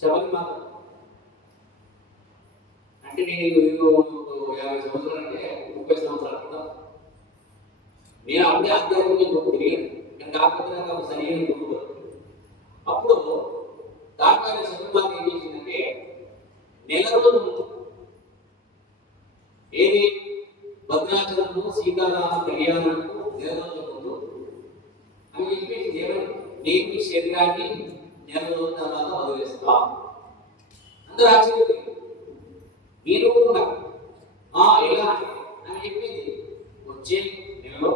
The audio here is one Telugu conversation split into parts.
శబరిమాత అంటే నేను నేను యాభై సంవత్సరాలు అంటే ముప్పై సంవత్సరాలు కూడా నేను అప్పుడే ఆధ్యాత్మికంగా తిరిగాను. కానీ కాకపోతే నాకు అప్పుడు సరైన గురువు అప్పుడు దాకా శబరిమాత ఏం చేసిందంటే నెల రోజులు ముందు ఏది? భద్రాచలము సీతారామ కళ్యాణంకు నెల రోజుల ముందు అని చెప్పి దేవుడు నేను మీ శరీరాన్ని నెల రోజుల తర్వాత వదిలేస్తా అందరూ ఆశ్చర్యపోయి మీరు ఆ ఎలా అని చెప్పింది వచ్చే నెలలో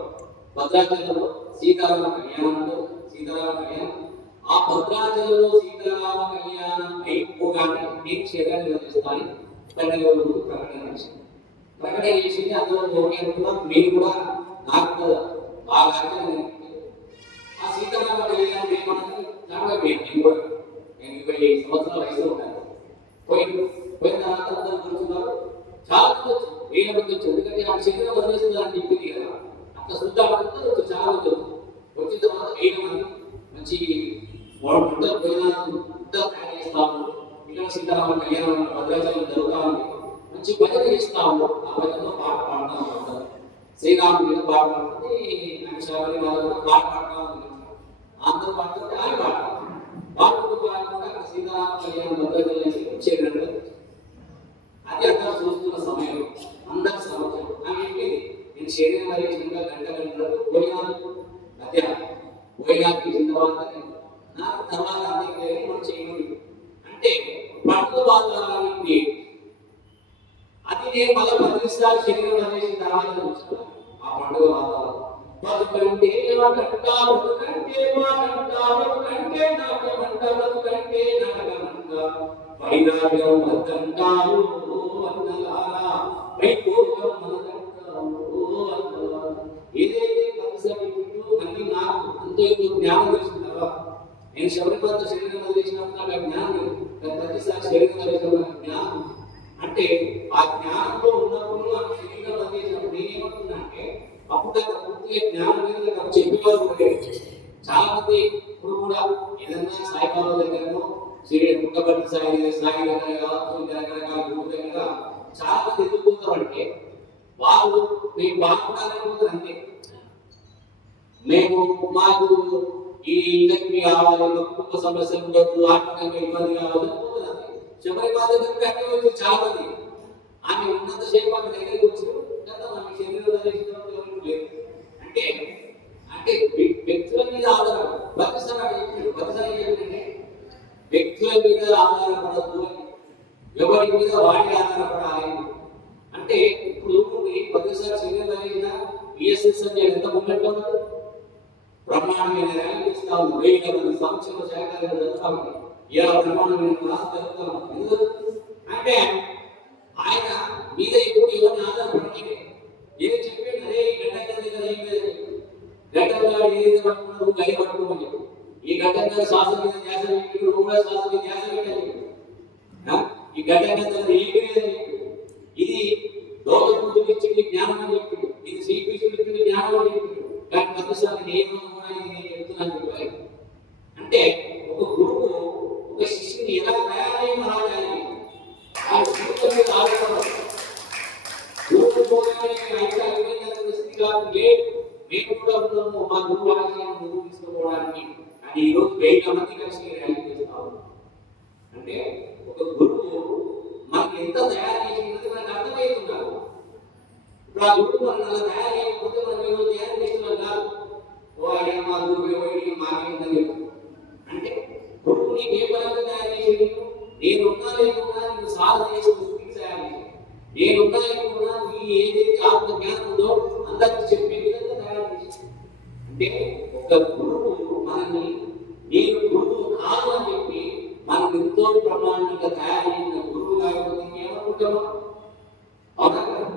భద్రాచలంలో సీతారామ కళ్యాణంలో సీతారామ కళ్యాణం ఆ భద్రాచలంలో సీతారామ కళ్యాణం అయిపోగానే నేను శరీరాన్ని వదిలిస్తాను పన్నెండు రోజులు ప్రకటన చేసింది ప్రకటన చేసింది అందులో ఓకే అనుకున్నాం మీరు కూడా నాకు బాగా ఆ సీతారామ కళ్యాణం ఏమన్నది నాకు నేను కూడా నేను ఇరవై సంవత్సరాల వయసులో ఉన్నాను. పోయిన పోయిన తర్వాత కూర్చున్నారు చాలా మంది వేల మంది వచ్చి ఎందుకంటే ఆ శరీరం వదిలేసింది చెప్పింది కదా. అంత శుద్ధాలు అందరూ చాలా మంది వచ్చిన తర్వాత వేల మంది మంచి మూడు పోయిన భోజనాలు ఇలా సీతారామ కళ్యాణం భద్రాచలం జరుగుతా ఉంది మంచి భజన చేస్తా ఆ భజనలో పాట పాడతాము శ్రీరాముడు పాట పాడుతుంది ఆయన శబరి పాట పాడతాము. అందరూ పాడుతుంటే ఆయన పాడతారు పాడుతూ పాడుతుంటే సీతారామ కళ్యాణం భద్రాచలం చేరినట్టు అది అందరూ చూస్తున్న సమయం అందరి సమస్య ఆమె చెప్పింది నేను శరీరం మరియు చిన్నగా గంట గంటలకు పోయినాను మధ్యాహ్నం పోయినాకి తర్వాత నాకు తర్వాత అందరికీ మనం చేయమని అంటే పట్టు బాధాలని అది నేను మళ్ళీ బతికిస్తాను శరీరం అనేసి తర్వాత ఆ పండుగ వాతావరణం బతుకంటే కంట బతుకంటే మా బతుకంటే నాటకంట బతుకంటే నాటకమంట వైరాగ్యం వద్దంటారు అన్నలారా. వైకోగం మనదంటారు అన్నలారా. ఏదైతే అన్ని నాకు అంతో జ్ఞానం తెలుసుకున్నావా నేను శబరిమాత శరీరం వదిలేసినప్పుడు నాకు ఆ జ్ఞానం ప్రతిసారి శరీరం వదిలేసినప్పుడు జ్ఞానం అంటే ఆ జ్ఞానంలో ఉన్నప్పుడు నాకు శరీరం వదిలేసినప్పుడు నేనేమంటున్నా అంటే అప్పుడు నాకు జ్ఞానం మీద నాకు చెప్పేవారు కూడా చాలా మంది ఇప్పుడు కూడా ఏదన్నా సాయిబాబా దగ్గరనో శ్రీ పుట్టపర్తి సాయి సాయి దగ్గర కావచ్చు రకరకాల గురువు దగ్గర చాలా మంది ఎదుర్కొంటారంటే వాళ్ళు మేము బాగుండాలనుకుంటారు అంతే. మేము మాకు ఈ ఇండస్ట్రీ కావాలి కుటుంబ సమస్యలు ఉండదు ఆర్థికంగా ఇబ్బంది కావాలి శబరి బాధ దగ్గర వచ్చి చాలా మంది ఆమె ఉన్నంతసేపు ఆమె దగ్గరికి వచ్చి కదా ఆమె శరీరం లేదు అంటే అంటే వ్యక్తుల మీద ఆధారం భక్తిసారి భక్తిసారి ఏంటంటే వ్యక్తుల మీద ఆధారపడద్దు అని. ఎవరి మీద వాడి ఆధారపడాలి అంటే ఇప్పుడు ఈ భక్తిసారి శరీరం ధరించిన అని ఎంత మూమెంట్ ఉన్నారు బ్రహ్మాండమైన ఇస్తాము వేల మంది సంక్షేమ శాఖలు జరుగుతాము ఏ బ్రహ్మాండమైన క్లాస్ జరుగుతాము అంటే ఆయన మీద ఇప్పుడు ఎవరిని ఆధారపడి ఏది చెప్పాడు అరే ఈ గడ్డ దగ్గర ఏం లేదు పట్టుకుంటూ కై పట్టుకుంటూ ఈ గడ్డంగా శ్వాస మీద ధ్యాస పెట్టి నువ్వు కూడా శ్వాస మీద ధ్యాస పెట్టాలి ఈ గడ్డంగా ఇది లోకముద్దుకు ఇచ్చింది జ్ఞానం అని చెప్పిండు ఇది శ్రీకృష్ణుడు ఇచ్చింది జ్ఞానం అని చెప్పిండు కానీ ప్రతిసారి నేను కూడా ఇది నేను చెప్తున్నాను చెప్పాలి అంటే ఒక గురువు ఒక శిష్యుని ఎలా తయారయ్యి రాయాలి ఆ గురువు మీద ఆధారపడాలి గురువు పోగానే అయితే అభినందన స్థితి కాదు లేదు మేము కూడా ఉన్నాము మా గురువు ఆశయాన్ని ముందుకు తీసుకుపోవడానికి అని ఈ రోజు వేల మంది కలిసి ర్యాలీ చేస్తాము అంటే ఒక గురువు మనకి ఎంత తయారు చేసినది మనకు అర్థమవుతున్నారు ఇప్పుడు ఆ గురువు మనం అలా తయారు చేయకపోతే మనం ఏదో తయారు చేస్తున్నాం కాదు ఓ ఆయన మా గురువు ఎవరికి మాకేందని చెప్పు. అంటే గురువు నీకు ఏ పరంగా తయారు చేసేది నేను ఉన్నా లేకున్నా నేను సాధన చేసి స్థితికి తయారు చేసి నేను ఉన్నా లేకున్నా నీ ఏదైతే ఆత్మ జ్ఞానం ఉందో అందరికి చెప్పే విధంగా తయారు చేసి అంటే ఒక గురువు మనల్ని నేను గురువు కాదు అని చెప్పి మనం ఎంతో ప్రమాణంగా తయారు చేసిన గురువు కాకపోతే ఇంకేమనుకుంటామా అవునా కదా?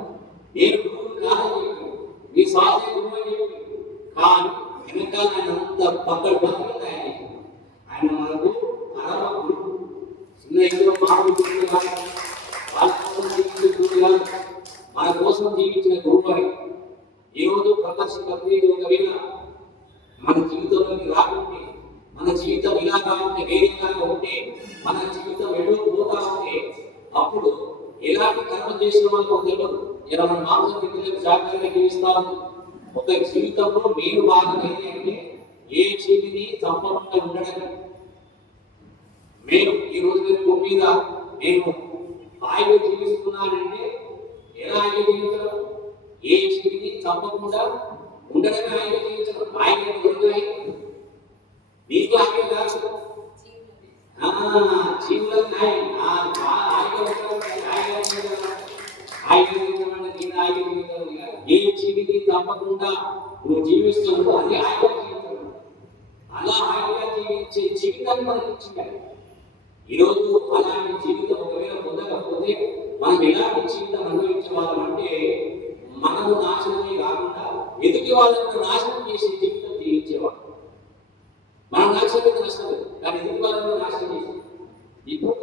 నేను గురువు కాదని చెప్పి మీ శ్వాస గురువు అని చెప్పి కానీ వెనకాల ఆయన అంత పక్కన పక్కన తయారు చేశాడు ఆయన మనకు పరమ గురువు చిన్న ఏదో మామూలు గురువు కాదు వాళ్ళ కోసం జీవించిన గురువు కాదు మన కోసం జీవించిన గురువు అని ఈ రోజు ప్రపంచ ప్రక్రియ ఒకవేళ మన జీవితంలోకి రాకుంటే మన జీవితం ఇలా కాకుంటే వేరేగా ఉంటే మన జీవితం ఎడో పోతా ఉంటే అప్పుడు ఎలాంటి కర్మ చేసిన వాళ్ళకు తెలియదు ఇలా మన మాంసం విద్యలకు శాఖలుగా జీవిస్తాము ఒక జీవితంలో మీరు భాగమైంది అంటే ఏ జీవిని చంపకుండా ఉండడం మేము ఈ రోజు భూమి మీద నేను హాయిగా జీవిస్తున్నానంటే ఎలా హాయిగా జీవించడం ఏ జీవిని చంపకుండా ఉండడం హాయిగా జీవించడం హాయిగా మీకు నీకు హాయిగా కాదు. ఆ, జీవులకు న్యాయం. హాయిగా హాయిగా హాయిగా ఉండడం నేను హాయిగా తప్పకుండా నువ్వు జీవిస్తున్నావు అది హాయిగా జీవితం. అలా హాయిగా జీవించే జీవితాన్ని మనకి ఇచ్చింది ఈరోజు అలాంటి జీవితం ఒకవేళ పొందకపోతే మనం ఎలాంటి జీవితం అనుభవించే వాళ్ళం అంటే మనము నాశనమే కాకుండా ఎదుటి వాళ్ళని నాశనం చేసే జీవితం జీవించేవాడు. మనం నాశనం అయితే నష్టం కానీ ఎదుటి వాళ్ళని నాశనం చేసి ఇప్పుడు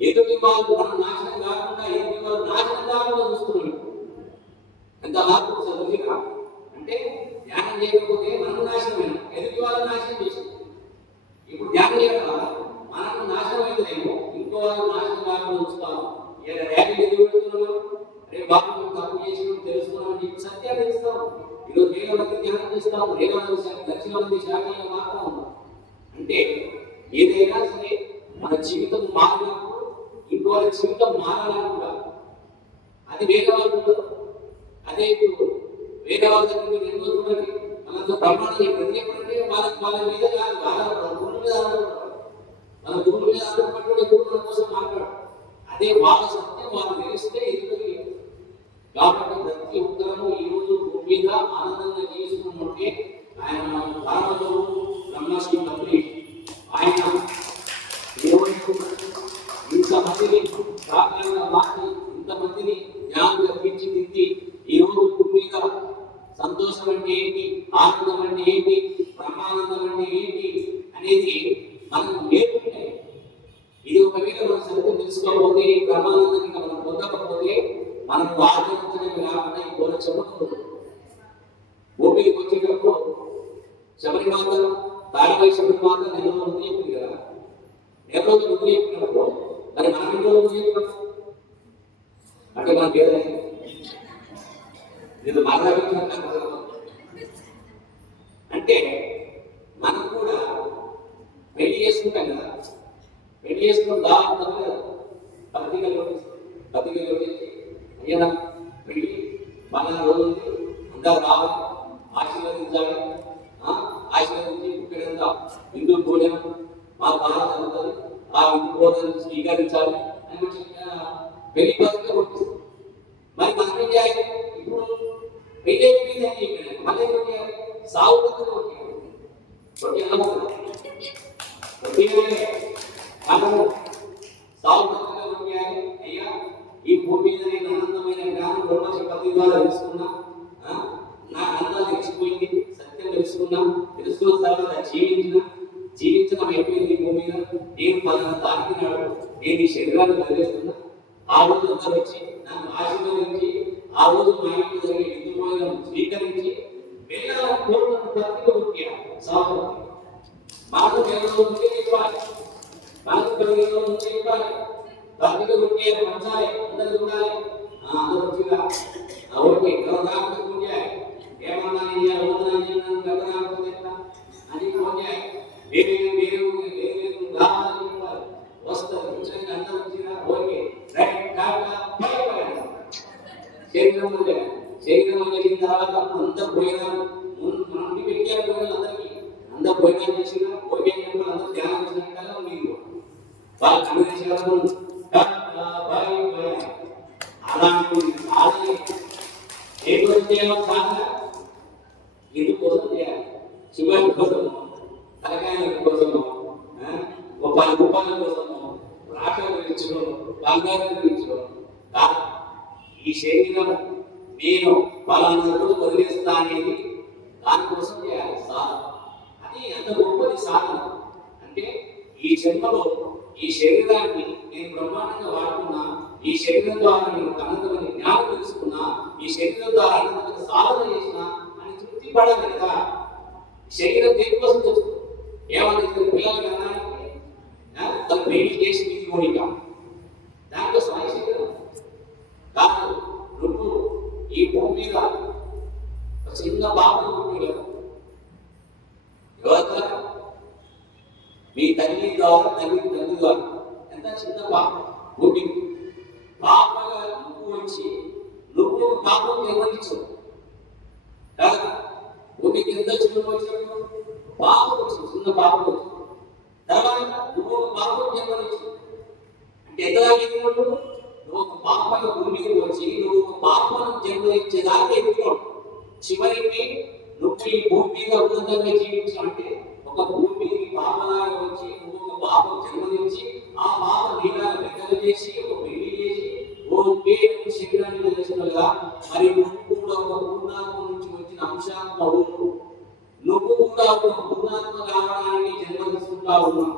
ఎదుటి వాళ్ళు మనం నాశనం కాకుండా ఎదుటి వాళ్ళు నాశనం కాకుండా చూస్తున్నాడు. ఎంత మార్పు చదువుగా అంటే ధ్యానం చేయకపోతే మనం నాశనమైన ఎదుటి వాళ్ళు నాశనం చేసింది ఇప్పుడు ధ్యానం చేయడం వల్ల మనకు నాశనం అయితేనేమో ఇంకో వాళ్ళు నాశనం కాకుండా ఉంచుతాము ఇలా ర్యాలీ ఎందుకు పెడుతున్నాము రే బాబు తప్పు చేసినాం తెలుసుకున్నాం చెప్పి సత్యాలు ఇస్తాం ఈరోజు వేల మంది ధ్యానం చేస్తాము వేల మంది శా- మంది శాఖలుగా మారుతా ఉన్నాం అంటే ఏదైనా సరే మన జీవితం మారినప్పుడు ఇంకో జీవితం మారాలనుకుంటారు అది వేరే వాళ్ళు ఉండదు ఇప్పుడు వేరే వాళ్ళ దగ్గర మీరు ఎన్నో చూడండి ప్రమాణం ప్రతి ఎప్పుడంటే వాళ్ళ వాళ్ళ మీద కాదు వాళ్ళ గురువు మీద మన గురువు మీద ఆధారపడి గురువు మన కోసం మాట్లాడు అదే వాళ్ళ సత్యం వాళ్ళు తెలిస్తే ఇది కాబట్టి ప్రతి ఒక్కరూ ఈ రోజు భూమి మీద ఆనందంగా జీవిస్తున్నామంటే ఆయన పరమగురు బ్రహ్మశ్రీ తండ్రి ఆయన ఇంతమందిని ఇంతమందిని జ్ఞానం తీర్చిదిద్ది ఈ రోజు సంతోషం అంటే ఏంటి? ఆనందం అంటే ఏంటి? బ్రహ్మానందం అంటే ఏంటి? అనేది మనం నేర్చుకుంటే ఇది ఒకవేళ మనం సరిగ్గా తెలుసుకోకపోతే ఈ బ్రహ్మానందాన్ని మనం పొందకపోతే మనం ఆచరించడం రాకుండా ఈ కోర చెప్పుకుంటుంది భూమికి వచ్చేటప్పుడు శబరిమాత తాడిపై శబరిమాత నెల ముందు చెప్పింది కదా. నెల రోజులు ముందు చెప్పినప్పుడు మరి మనం ఇంట్లో ముందు చెప్పినప్పుడు అంటే మన పేరు నేను మాట్లాడుతున్నా అంటే మనం కూడా పెళ్ళి చేసుకుంటాం కదా. పెళ్ళి చేసుకున్న దాని బతికలు బతికలు అయ్యా పెళ్ళి మన రోజు ఉంది, అందరూ రావాలి ఆశీర్వదించాలి ఆశీర్వదించి ఇక్కడ హిందూ భోజనం మా బాగా జరుగుతుంది. ఆ హిందూ భోజనం స్వీకరించాలి అని పెళ్ళి బతుక మరి మనం ఏం చేయాలి ఇప్పుడు పెళ్ళి అయిపోయింది అని చెప్పాను మళ్ళీ అయ్యా ఈ భూమి మీద నేను ఆనందమైన జ్ఞానం బ్రహ్మశ ద్వారా తెలుసుకున్నా నా అంతా తెలిసిపోయింది సత్యం తెలుసుకున్నా తెలుసుకున్న తర్వాత జీవించిన జీవించడం అయిపోయింది ఈ భూమి మీద నేను పలానా తాకినాడు నేను ఈ శరీరాన్ని వదిలేస్తున్నా ఆ రోజు అందరూ వచ్చి నన్ను ఆశీర్వదించి ఆ రోజు మా ఇంట్లో జరిగే విద్యుపోయిన స్వీకరించి పిల్లల కోరుకున్న పత్రిక ముఖ్య సాగు మాకు దేవుడు ఉంటే ఇవ్వాలి. మాకు దేవుడు ఉంటే ఇవ్వాలి. పత్రిక ఉంటే పంచాలి అందరు ఉండాలి. అందరూ వచ్చిగా ఓకే ఎవరు ఏమన్నా ఇయ్యాలి అని వస్తారు అందరూ ఓకే రైట్ టాటా శరీరం శరీరం చేసిన తర్వాత అంత భోజనం ముందు మనం పెట్టారు భోజనం అందరికీ అంత భోజనం చేసిన భోజనం చెప్పిన అందరూ ధ్యానం చేసినట్టు మీరు వాళ్ళు కన్ను అలాంటి ఏ కోసం ఇది చేయాలి శివాని కోసము తలకాయల కోసము ఆ, రూపాయల కోసము బంగారం ఈ శరీరం నేను పలానా రోజు వదిలేస్తా అనేది దానికోసం చేయాలి సాధన అది ఎంత గొప్పది సాధన అంటే ఈ జన్మలో ఈ శరీరాన్ని నేను బ్రహ్మాండంగా వాడుకున్నా ఈ శరీరం ద్వారా నేను ఒక అనంతమైన జ్ఞానం తెలుసుకున్నా ఈ శరీరం ద్వారా అనంతమైన సాధన చేసిన అని తృప్తి పడాలి కదా. శరీరం దేనికోసం చూస్తుంది ఏమన్నా ఇద్దరు పిల్లలు కదా తను పెళ్ళి చేసి నీకు కోరిక దాంట్లో సమస్య కాదు రుబ్బు ఈ భూమి మీద ఒక చిన్న బాబు పుట్టాడు. ఎవరి మీ తల్లి ద్వారా తల్లి తల్లి ద్వారా ఎంత చిన్న బాబు? పుట్టి బాబుగా నువ్వు వచ్చి నువ్వు బాబు నిర్వహించు భూమికి ఎంత చిన్న వచ్చాడు బాబు వచ్చింది చిన్న బాబు వచ్చింది తర్వాత నువ్వు బాబు నిర్వహించు అంటే ఎంతగా ఎదుగుతాడు నువ్వు ఒక పాపను భూమికి వచ్చి నువ్వు ఒక పాపను జన్మనిచ్చేదాకా ఎదుగుతాడు చివరికి నువ్వు ఈ భూమి మీద ఉన్నతంగా జీవించాలంటే ఒక భూమి మీదకి పాపలాగా వచ్చి నువ్వు ఒక పాపను జన్మనిచ్చి ఆ పాప నీలా పెద్దలు చేసి ఒక పెళ్ళి చేసి ఓ పేరు శరీరాన్ని చేస్తున్నావు కదా మరి నువ్వు కూడా ఒక పూర్ణాత్మ నుంచి వచ్చిన అంశాత్మవు నువ్వు కూడా ఒక పూర్ణాత్మ కావడానికి జన్మ తీసుకుంటా ఉన్నావు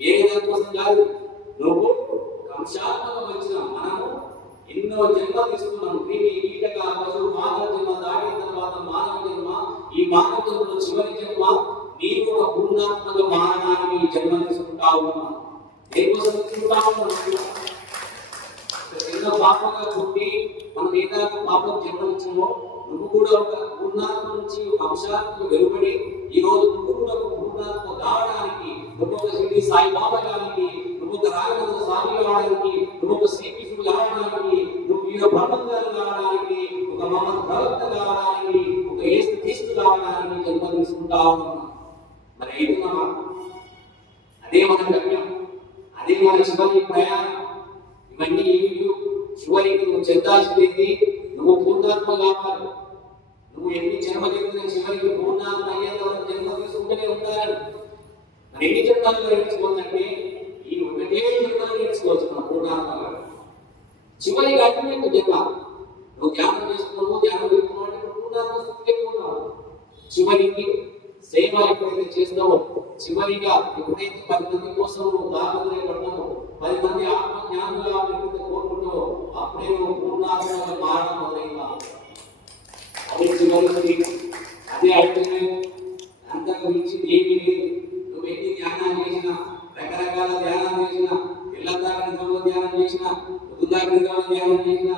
ఏ విధంగా కోసం కాదు? నువ్వు అంశాత్మక వచ్చిన మనము ఎన్నో జన్మ తీసుకున్నాం క్రిమి కీటక పశువు మానవ జన్మ దాటిన తర్వాత మానవ జన్మ ఈ మానవ జన్మలో చివరి జన్మ నీవు ఒక పూర్ణాత్మక మానవానికి జన్మ తీసుకుంటా ఉన్నావు. దేనికోసం తీసుకుంటా ఉన్నావు? ఒక పాపంగా పుట్టి మనం ఏదైనా పాపం జన్మనిచ్చామో నువ్వు కూడా ఒక పూర్ణాత్మ నుంచి ఒక వెలువడి ఈ రోజు నువ్వు కూడా ఒక పూర్ణాత్మ కావడానికి నువ్వు ఒక సాయి బాబా కావడానికి నువ్వు ఒక రాఘవేంద్ర స్వామి కావడానికి నువ్వు ఒక శ్రీకృష్ణుడు కావడానికి నువ్వు వీర బ్రహ్మంగారు కావడానికి ఒక మహమ్మద్ ప్రవక్త కావడానికి ఒక ఏసు క్రీస్తు కావడానికి జన్మ తీసుకుంటా ఉన్నాం మరి అయితున్నామా అదే మన గమ్యం. అదే మన చివరి ప్రయాణం. ఇవన్నీ ఏమిటి? చివరికి నువ్వు చెందాల్సింది నువ్వు పూర్ణాత్మ కావాలి నువ్వు ఎన్ని జన్మ చెందిన చివరికి పూర్ణాత్మ అయ్యేంత వరకు జన్మ తీసుకుంటూనే ఉండాలని మరి ఎన్ని జన్మలు గ్రహించుకోవాలంటే ఈ ఒకటే నేర్చుకోవచ్చు మన పూర్ణాత్మగా చివరికి అటువంటి జన్మ నువ్వు ధ్యానం చేసుకున్నావు ధ్యానం చేసుకున్నావు అంటే పూర్ణాత్మ స్థితికి పోతావు చివరికి సేవ ఎప్పుడైతే చేస్తావో చివరిగా ఎప్పుడైతే పది మంది కోసం నువ్వు దాపత్రయ పడతావో పది మంది ఆత్మ జ్ఞానంగా ఎప్పుడైతే కోరుకుంటావో అప్పుడే నువ్వు పూర్ణాత్మగా మారడం మొదలైందా? అదే చివరికి అదే అయిపోయింది అంతకు మించి ఏమీ లేదు నువ్వు ఎన్ని ధ్యానాలు చేసినా రకరకాల ధ్యానాలు చేసినా పిల్లదాకా నిజంలో ధ్యానం చేసినా పొద్దుదాకా నిజంలో ధ్యానం చేసినా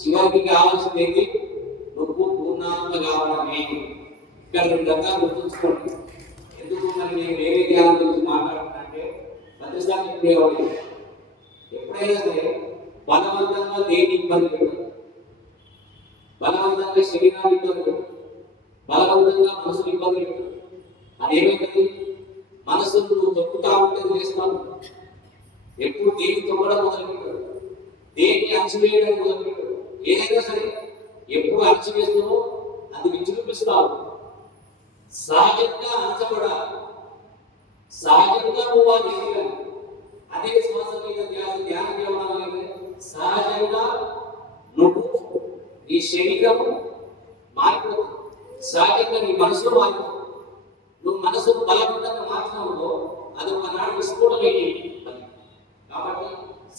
చివరికి కావాల్సింది ఏంటి నువ్వు పూర్ణాత్మ కావడమే ఇక్కడ రెండు రకాలు గుర్తుంచుకోండి ఎందుకు మరి నేను వేరే ధ్యానం గురించి మాట్లాడుతున్నంటే ప్రతిసారి చెప్పేవాడు ఎప్పుడైనా సరే బలవంతంగా దేని ఇబ్బంది పెట్టదు బలవంతంగా శరీరాన్ని ఇబ్బంది పెట్టదు బలవంతంగా మనసుని ఇబ్బంది పెట్టదు అదేమైతుంది మనసును నువ్వు తొక్కుతా ఉంటే చేస్తావు ఎప్పుడు దేని తొక్కడం మొదలుపెట్టాడు దేన్ని అణచివేయడం మొదలుపెట్టాడు ఏదైనా సరే ఎప్పుడు అణచివేస్తావో అది విజృంభిస్తావు సహజంగా అణచబడాలి సహజంగా నువ్వు అది అదే శ్వాస మీద ధ్యాస ధ్యానం చేయడం సహజంగా నువ్వు నీ శరీరము మారిపోతుంది సహజంగా నీ మనసులో మారిపోతుంది నువ్వు మనసు బలవంతంగా మార్చినప్పుడు అది ఒకనాడు విస్ఫోటం అయ్యేది కాబట్టి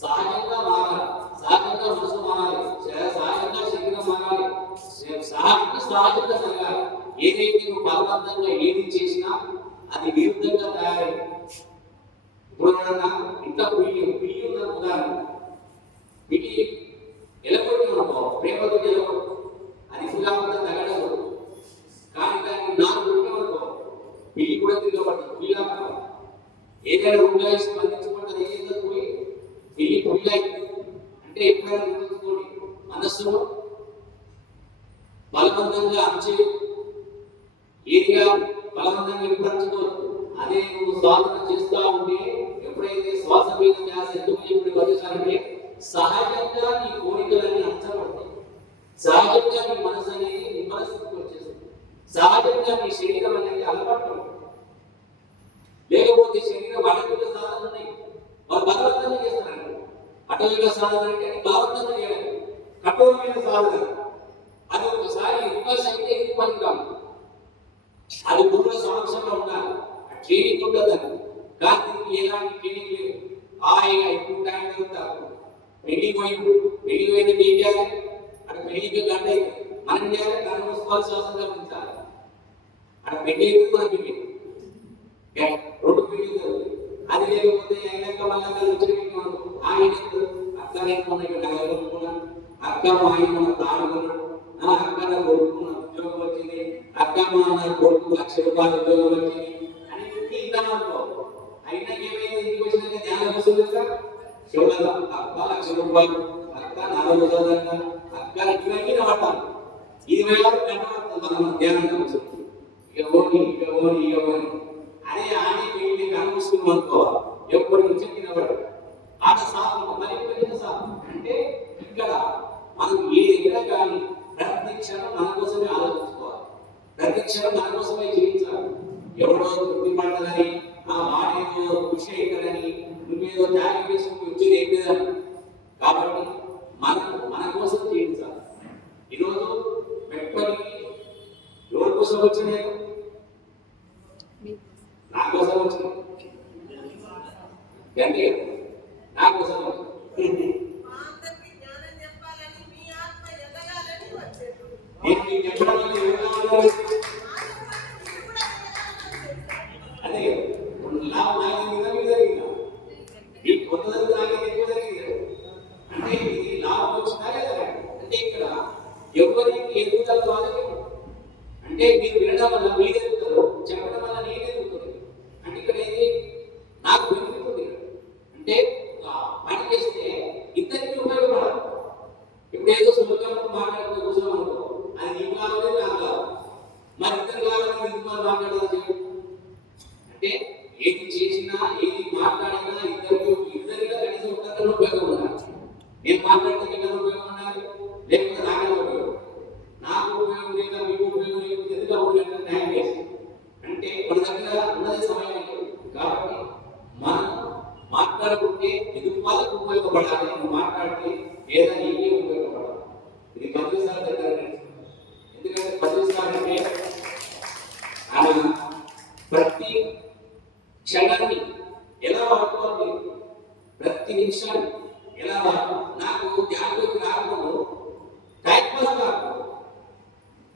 సహజంగా మారాలి. సహజంగా మనసు మారాలి. సహజంగా శరీరం మారాలి. సహ- సహజంగా సహజంగా ఏదైతే నువ్వు బలవంతంగా ఏది చేసినా అది విరుద్ధంగా తయారై ఇప్పుడు ఇంత ఇంట్లో పిల్లి పిల్లి ఉన్న ఉదాహరణ పిల్లి ఎలగొట్టి ప్రేమతో ఎలగొట్టు అది ఫుల్లామంతా తగడదు కానీ దాన్ని నాలుగు పెట్టామనుకో పిల్లి కూడా తిరగబడుతుంది పిల్ల ఏదైనా రూపాయి స్పందించబడ్డది ఏదైనా పోయి పిల్లి పుల్లై అంటే ఎప్పుడైనా గుర్తుంచుకోండి మనస్సును బలవంతంగా అంచే ఏదిగా బలవంతంగా ఎప్పుడు అంచుకోవద్దు అదే నువ్వు సాధన చేస్తా ఉంటే ఎప్పుడైతే శ్వాస మీద ధ్యాస ఎందుకు ఇప్పుడు వచ్చేసారంటే సహజంగా నీ కోరికలన్నీ అంచబడతాయి సహజంగా నీ మనసు అనేది నీ మనసుకు వచ్చేస్తుంది సహజంగా నీ శరీరం అనేది అలవాటు పడుతుంది. లేకపోతే శరీరం అటవిక సాధన ఉన్నాయి వారు బలవంతంగా చేస్తారండి అటవిక సాధన అంటే బలవంతంగా చేయాలి కఠోరమైన సాధన అది ఒకసారి రివర్స్ అయితే ఇబ్బంది కాదు అది గురువుల సంవత్సరంలో ఉండాలి. ఆ ట్రైనింగ్ ఉండదు అది. కానీ ఎలాంటి ట్రైనింగ్ లేదు. హాయిగా ఎక్కువ టైం దొరుకుతారు పెళ్ళికి పోయి పెళ్ళికి పోయిన ఏం చేయాలి అక్కడ పెళ్ళికి గంట మనం చేయాలి దాన్ని మూసుకోవాల్సిన అవసరం కల్పించాలి అక్కడ పెళ్ళి ఎక్కువ మన పెళ్ళి రెండు పెళ్ళి జరుగుతుంది అది లేకపోతే అయినాక మళ్ళీ కలిసి ఆయన అక్క నేను ఇక్కడ అక్క మా ఆయన మన తాడుకున్నాడు అక్క నా కొడుకు నా ఉద్యోగం వచ్చింది. అక్క మా నా కొడుకు లక్ష రూపాయలు ఉద్యోగం వచ్చింది. అని చెప్పి ఇంటామనుకో అయినా ఏమైంది? ఇంటికి వచ్చినాక ధ్యానం వస్తుంది కదా. శివులత అక్క లక్ష రూపాయలు అక్క నలభై రోజులు అక్క ఇవన్నీ వాడతాను ఇది వేయాలి మనం ధ్యానం వచ్చింది ఇక ఓని ఇక ఓని ఇక ఓని. అదే ఆమె వీళ్ళని కనుమూసుకుని అనుకోవాలి ఎప్పటి నుంచి తినబడు ఆట సాధన మరి పెద్ద సాధన అంటే ఇక్కడ మనం ఏదైనా కానీ ప్రతి క్షణం మన కోసమే ఆలోచించుకోవాలి. ప్రతి క్షణం మన కోసమే జీవించాలి. ఎవడో తృప్తి పడదని ఆ ఏదో కృషి అవుతాడని నువ్వేదో త్యాగం చేసుకుని వచ్చేది ఏం లేదని కాబట్టి మనకు మన కోసం జీవించాలి. ఈరోజు పెట్టుబడికి ఎవరి కోసం వచ్చినాయి నా కోసం వచ్చింది. గంటే నా కోసం వచ్చింది మా అందరికీ జ్ఞానం చెప్పాలని మీ ఆత్మ ఎదగాలని వచ్చారు నేను మీకు చెప్పడం వల్ల ఏం కావాలి? అదే నా నాకు మీద మీద జరిగిందా ఈ కొంత జరిగింది నాకు ఎక్కువ జరిగింది అంటే ఇది లాభం వచ్చినా లేదా అంటే ఇక్కడ ఎవరికి ఎదుగుదల వాళ్ళకి అంటే మీరు వినడం వల్ల మీరు ఎదుగుతారు చెప్పడం వల్ల నేను ఎదుగుతుంది అంటే ఇక్కడ ఏంటి నాకు బెనిఫిట్ అంటే ఆ పని చేస్తే ఇద్దరికి ఉపయోగపడాలి ఇప్పుడు ఏదో సులభంగా మాట్లాడుతూ కూర్చోం అనుకో అది నీకు కావాలి నాకు కావాలి మరి ఇద్దరు కావాలి ఎందుకు మరి మాట్లాడదా చెప్పు అంటే ఏది చేసినా ఏది మాట్లాడినా ఇద్దరు ఇద్దరిలో కనీసం ఒక్కరిలో ఉపయోగం ఉండాలి నేను మాట్లాడితే మీకు ఎవరు ఉపయోగం ఉండాలి లేకపోతే నాకే ఉపయోగం నాకు ఉపయోగం లేక మీకు ఉపయోగం లేకపోతే ఎందుకు ఉపయోగం న్యాయం చేసి అంటే మన దగ్గర ఉన్నది సమయం లేదు. కాబట్టి మనం మాట్లాడుకుంటే ఎదుటి వాళ్ళకు ఉపయోగపడాలి నువ్వు మాట్లాడితే లేదా నీకే ఉపయోగపడాలి ఇది పదిసార్లు దగ్గర నేర్చుకున్నాను. ఎందుకంటే పదిసార్లు అంటే ఆయన ప్రతి క్షణాన్ని ఎలా వాడుకోవాలి ప్రతి నిమిషాన్ని ఎలా వాడు నాకు జ్ఞాపకం రాకూడదు టైం పాస్ కాకూడదు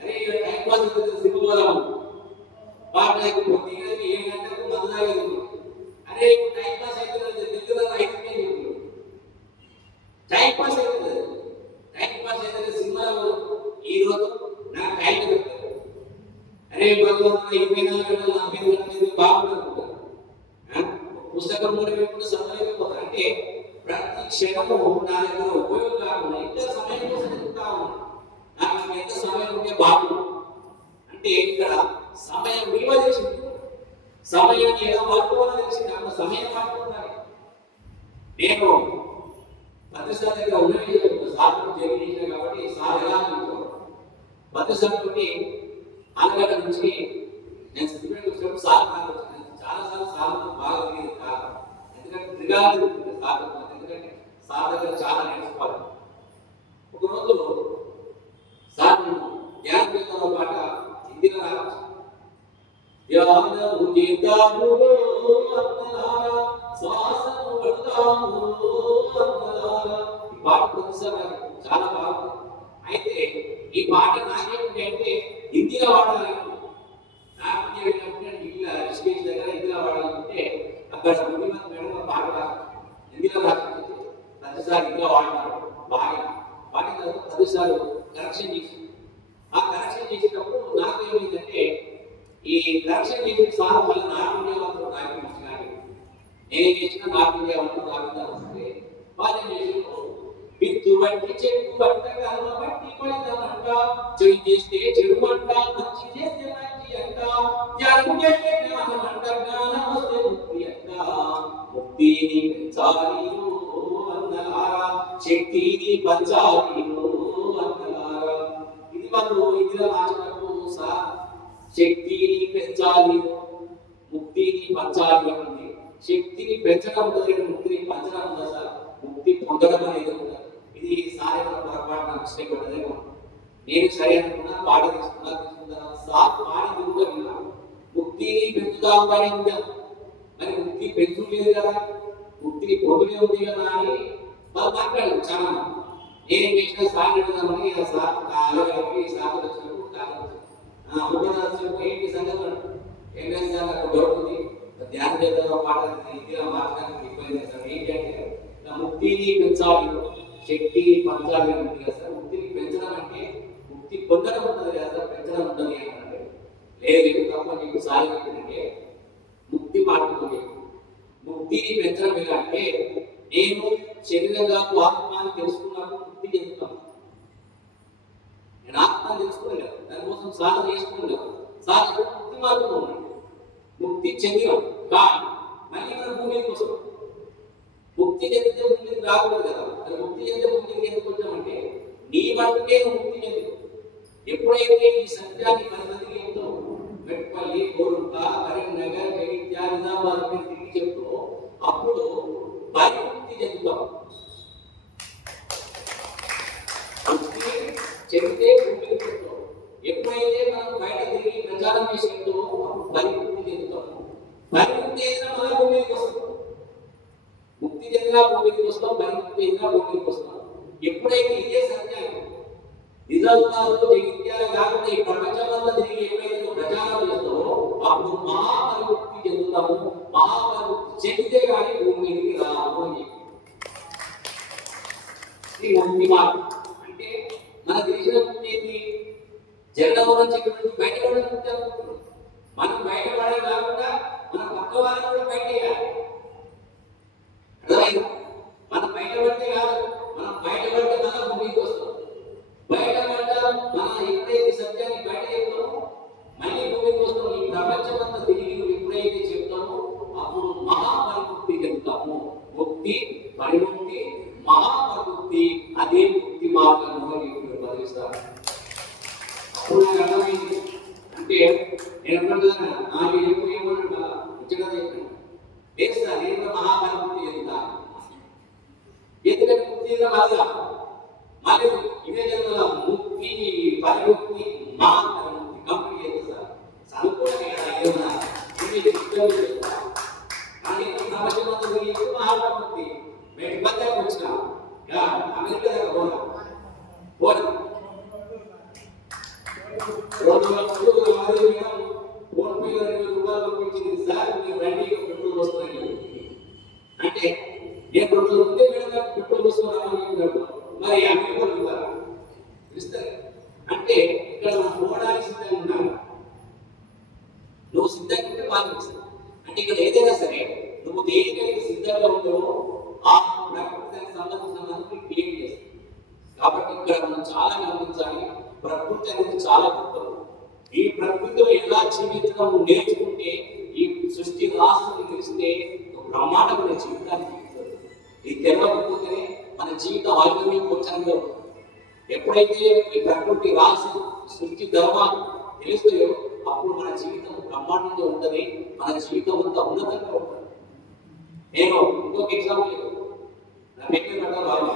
అరే ఇక టైం పాస్ అవుతుంది సిగ్గుపోదాం పాట లేకపోతే ఏడు గంటలకు మందాగదు అరే ఇప్పుడు టైం పాస్ అవుతుంది దగ్గర అయిపోయింది టైం పాస్ అవుతుంది టైం పాస్ అవుతుంది సినిమా ఈ రోజు నాకు టైం దొరుకుతుంది అరే భగవంతుడు ఇరవై నాలుగు గంటలు నలభై ఐదు గంటలు బాగుంటుంది పుస్తకం కూడా పెట్టుకుంటే సమయం అంటే ప్రతి క్షణము నా దగ్గర ఉపయోగం కాకుండా ఎంత సమయం కోసం ఎదుగుతా ఉన్నాను నాకు ఎంత సమయం ఉంటే బాగుంది అంటే ఇక్కడ సమయం విలువ తెలిసింది సమయాన్ని ఎలా వాడుకోవాలో తెలిసింది అప్పుడు సమయం వాడుకుంటాను నేను భద్రసారి దగ్గర ఉన్నవి సాధన జరిగించిన కాబట్టి సార్ ఎలా భద్రసారి ఆనగడ్డ నుంచి నేను సిద్ధిపేట వచ్చినప్పుడు సార్ నాకు వచ్చింది. చాలా సార్లు సార్ బాగా తెలియదు కాదు ఎందుకంటే త్రిగాలు సార్ ఎందుకంటే సార్ దగ్గర చాలా నేర్చుకోవాలి ఒక రోజు సార్ ధ్యానం చేస్తున్న పాట హిందీలో రావచ్చు ధ్యానము చేద్దాము అన్నలారా, శ్వాసను పడతాము అన్నలారా. ఈ పాట ప్రొఫెసర్ నాకు చాలా బాగుంది అయితే ఈ పాట నాకేమిటి అంటే హిందీలో వాడాలి నాకు వెళ్ళినప్పుడు నేను ఢిల్లీలో రిషికేష్ దగ్గర హిందీలో వాడాలంటే అక్కడ బుద్ధిమంత మేడం పాట రాదు హిందీలో రాసింది ప్రతిసారి హిందీలో వాడినారు బాగా వాడిన తర్వాత ప్రతిసారి కరెక్షన్ చేసి ఆ కరెక్షన్ చేసేటప్పుడు నాకు ఏమైందంటే ఈ కరెక్షన్ చేసిన సార్ మళ్ళీ నార్త్ ఇండియా వాళ్ళు నాకు మంచిగా నేను చేసిన నార్త్ ఇండియా వాళ్ళు నాకు వస్తే వాళ్ళు ఏం చేసిన విత్తు వంటి చెట్టు వంట కర్మ బట్టి పడితమంట చెడు చేస్తే చెడు అంట మంచి చేస్తే మంచి అంట జ్ఞానం చేస్తే జ్ఞానం అంట జ్ఞానం వస్తే ముక్తి అంట ముక్తిని పెంచాలి అన్నలారా శక్తిని పంచాలి అన్నలారా. ఇది వాళ్ళు ఇందులో మార్చినప్పుడు సార్. శక్తిని పెంచాలి ముక్తిని పంచాలి అంటే శక్తిని పెంచడం ఉంటుంది ముక్తిని పంచడం ఉండదు సార్ ముక్తి పొందడం అనేది కూడా ఇది సారి పొరపాటు నాకు మిస్టేక్ ఉండదేమో నేను సరే అనుకున్నా పాట తీసుకున్నా తీసుకున్నా సార్ పాడింది కూడా విన్నా. ముక్తిని పెంచుదాం కానీ ఉందా మరి ముక్తి పెంచులేదు కదా. ముక్తిని పొందులే ఉంది కదా అని. వాళ్ళు మాట్లాడారు చాలా మంది. నేను చేసిన సార్ అడుగుదామని ఆ సార్ అలాగే సార్ వచ్చినప్పుడు కాలం ఉపన్యాసం ఏంటి సంగతి ఏం లేదు సార్ నాకు డౌట్ ధ్యాన చేద్దాం మాట ఇదిగా మార్చడానికి ఇబ్బంది లేదు సార్ ఏంటంటే నా ముక్తిని పెంచాలి శక్తిని పంచాలి అని ఉంది. కదా సార్ ముక్తిని పెంచడం అంటే ముక్తి పొందడం ఉంటుంది కదా సార్ పెంచడం ఉంటుంది అంటే లేదు ఇది తప్ప నీకు సాయం ఏంటంటే ముక్తి మార్పుతుంది ముక్తిని పెంచడం ఎలా అంటే నేను శరీరంగా ఆత్మాన్ని తెలుసుకున్నప్పుడు ముక్తి చెందుతాను నేను ఆత్మని తెలుసుకోలేదు దానికోసం సాధన చేసుకోలేదు సాధన ముక్తి మార్గంలో ఉన్నాడు ముక్తి మళ్ళీ మన భూమి మీదకి వస్తాం ముక్తి చెందితే భూమి మీద రాకూడదు కదా. అది ముక్తి చెందితే భూమి మీద ఎందుకు వచ్చామంటే నీ మట్టుకే ముక్తి చెంది ఎప్పుడైతే ఈ సత్యాన్ని మన మందికి చెప్తావు మెట్పల్లి కోరుట్ల కరీంనగర్ జగిత్యాల నిజామాబాద్ మీద తిరిగి చెప్తూ అప్పుడు పరిముక్తి చెందుతాం. ముక్తి చెబితే భూమికి చెప్తాం ఎప్పుడైతే మనం బయట తిరిగి ప్రచారం చేసేదో అప్పుడు పరిముక్తి చెందుతాం పరిముక్తి అయినా మన భూమికి వస్తాం. ముక్తి చెందినా భూమికి వస్తాం పరిముక్తి అయినా భూమికి వస్తాం. ఎప్పుడైతే ఇదే సత్యాన్ని నిజాలు జగిత్యాల కాకుండా ఈ ప్రపంచమంతా తిరిగి ఎప్పుడైతే ప్రచారం చేస్తామో అప్పుడు మహాపరిముక్తి చెందుతాము. మహాపరిముక్తి చెందితే కానీ భూమి మీదకి రాము అని చెప్పి. ఇది ముక్తి మార్గం అంటే మన తెలిసిన ముక్తి ఏంటి జగడవరం చెప్పినట్టు బయట పడడం ముక్తి అనుకుంటున్నాం మనం బయట పడే కాకుండా మన పక్క వాళ్ళని కూడా బయట వేయాలి అర్థమైందా మనం బయట పడితే కాదు మనం బయట పడితే మన భూమికి వస్తాం బయట పడ్డాం మన ఎప్పుడైతే సత్యాన్ని బయట చెప్తామో మళ్ళీ భూమికి వస్తాం ఈ ప్రపంచం అంతా తిరిగి నువ్వు ఎప్పుడైతే చెప్తామో అప్పుడు మహాపరిముక్తి చెప్తాము ముక్తి పరిముక్తి మహాపరిముక్తి అదే ముక్తి మార్గము అని ఇప్పుడు బదిలిస్తారు అప్పుడు నాకు అర్థమైంది అంటే నేను అనుకుంటున్నా నాకు ఎప్పుడు ఏమన్నా ముచ్చట చెప్పాను లేదు సార్ నేను కూడా మహాపరిముక్తి చెందుతాను ఎందుకంటే ముక్తి ఏదో కాదుగా మరి ఇదే చెప్తున్నా ముక్తి పరిముక్తి మా పరిముక్తి కంప్లీట్ అయితే సార్ చదువుకోవడమే కదా ఏమన్నా ఇది ఉద్యోగం చేస్తా. కానీ ఈ ప్రపంచం అంతా తిరిగి మహాపరిముక్తి మేము ఇబ్బందికి వచ్చిన యా, అమెరికా దగ్గర పోనా పోనా రెండు ఆరు ఫోన్ రెండు వేల రూపాయలు పంపించింది సార్ మీరు రండి పెట్రోల్ వస్తున్నాయి అంటే నేను రెండు ముందే మేడం పెట్రోల్ వస్తున్నాను మరి ఇస్తారు అంటే ఇక్కడ మనం పోవడానికి సిద్ధంగా ఉండాలి నువ్వు సిద్ధంగా ఉంటే పాటిస్తావు అంటే ఇక్కడ ఏదైనా సరే నువ్వు దేనికైతే సిద్ధంగా ఉంటావో ఆ ప్రకృతికి క్రియేట్ చేస్తావు కాబట్టి ఇక్కడ మనం చాలా గమనించాలి. ప్రకృతి అనేది చాలా గొప్పది. ఈ ప్రకృతిలో ఎలా జీవించడం నేర్చుకుంటే ఈ సృష్టి రాష్ట్రం తెలిస్తే బ్రహ్మాండమైన జీవితాన్ని జీవిస్తుంది ఇది తెలవకపోతేనే మన జీవితం ఆయుధమే కొంచెంగా ఎప్పుడైతే ఈ ప్రకృతి రాసి సృష్టి ధర్మాలు తెలుస్తాయో అప్పుడు మన జీవితం బ్రహ్మాండంగా ఉంటుంది మన జీవితం అంత ఉన్నతంగా ఉంటుంది. నేను ఇంకొక ఎగ్జాంపుల్ నా పేరు రాదు